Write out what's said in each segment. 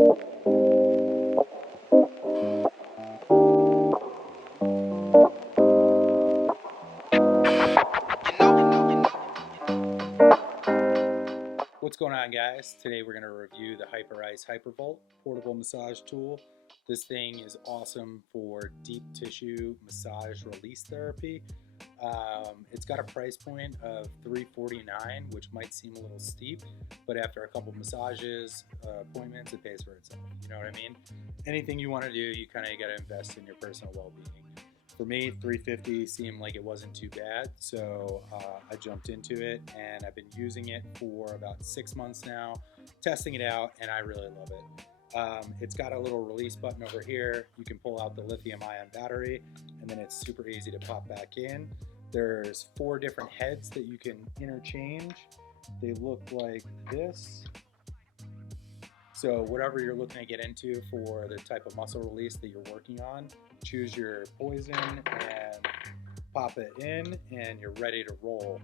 What's going on, guys? Today we're going to review the Hyperice Hypervolt portable massage tool. This thing is awesome for deep tissue massage release therapy. It's got a price point of $349, which might seem a little steep, but after a couple massages, appointments, it pays for itself. You know what I mean? Anything you want to do, you kind of got to invest in your personal well-being. For me, $350 seemed like it wasn't too bad, so I jumped into it, and I've been using it for about 6 months now, testing it out, and I really love it. It's got a little release button over here. You can pull out the lithium-ion battery, and then it's super easy to pop back in. There's 4 different heads that you can interchange. They look like this. So whatever you're looking to get into for the type of muscle release that you're working on, choose your poison and pop it in, and you're ready to roll.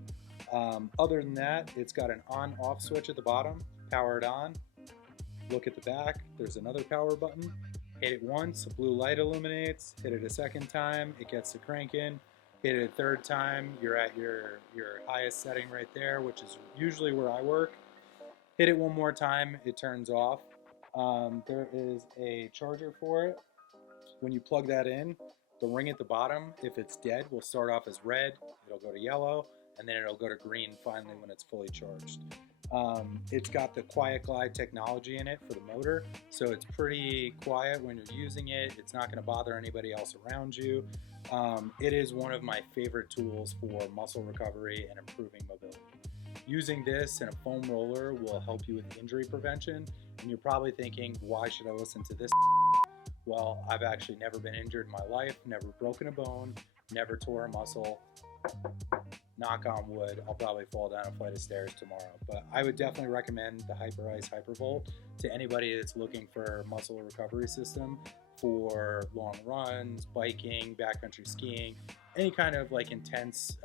Other than that, it's got an on-off switch at the bottom. Power it on. Look at the back. There's another power button. Hit it once, a blue light illuminates. Hit it a second time, it gets to cranking. Hit it a third time, you're at your highest setting right there, which is usually where I work. Hit it one more time, it turns off. There is a charger for it. When you plug that in, the ring at the bottom, if it's dead, will start off as red, it'll go to yellow, and then it'll go to green finally when it's fully charged. It's got the Quiet Glide technology in it for the motor, so it's pretty quiet when you're using it. It's not going to bother anybody else around you. It is one of my favorite tools for muscle recovery and improving mobility. Using this and a foam roller will help you with injury prevention, and you're probably thinking, why should I listen to this? Well, I've actually never been injured in my life, never broken a bone, never tore a muscle. Knock on wood, I'll probably fall down a flight of stairs tomorrow. But I would definitely recommend the Hyperice Hypervolt to anybody that's looking for a muscle recovery system for long runs, biking, backcountry skiing, any kind of like intense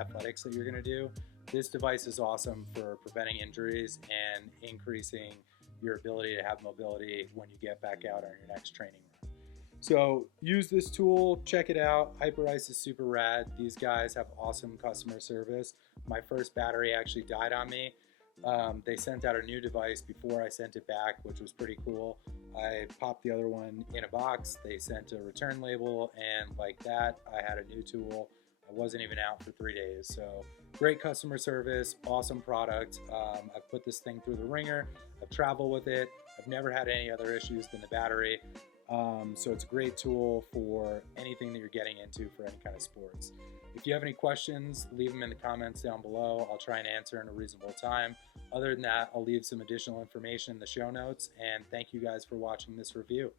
athletics that you're gonna do. This device is awesome for preventing injuries and increasing your ability to have mobility when you get back out on your next training run. So use this tool, check it out. Hyperice is super rad. These guys have awesome customer service. My first battery actually died on me. They sent out a new device before I sent it back, which was pretty cool. I popped the other one in a box. They sent a return label, and like that, I had a new tool. I wasn't even out for 3 days. So great customer service, awesome product. I've put this thing through the ringer. I've traveled with it. I've never had any other issues than the battery. So it's a great tool for anything that you're getting into for any kind of sports. If you have any questions, leave them in the comments down below. I'll try and answer in a reasonable time. Other than that, I'll leave some additional information in the show notes, and thank you guys for watching this review.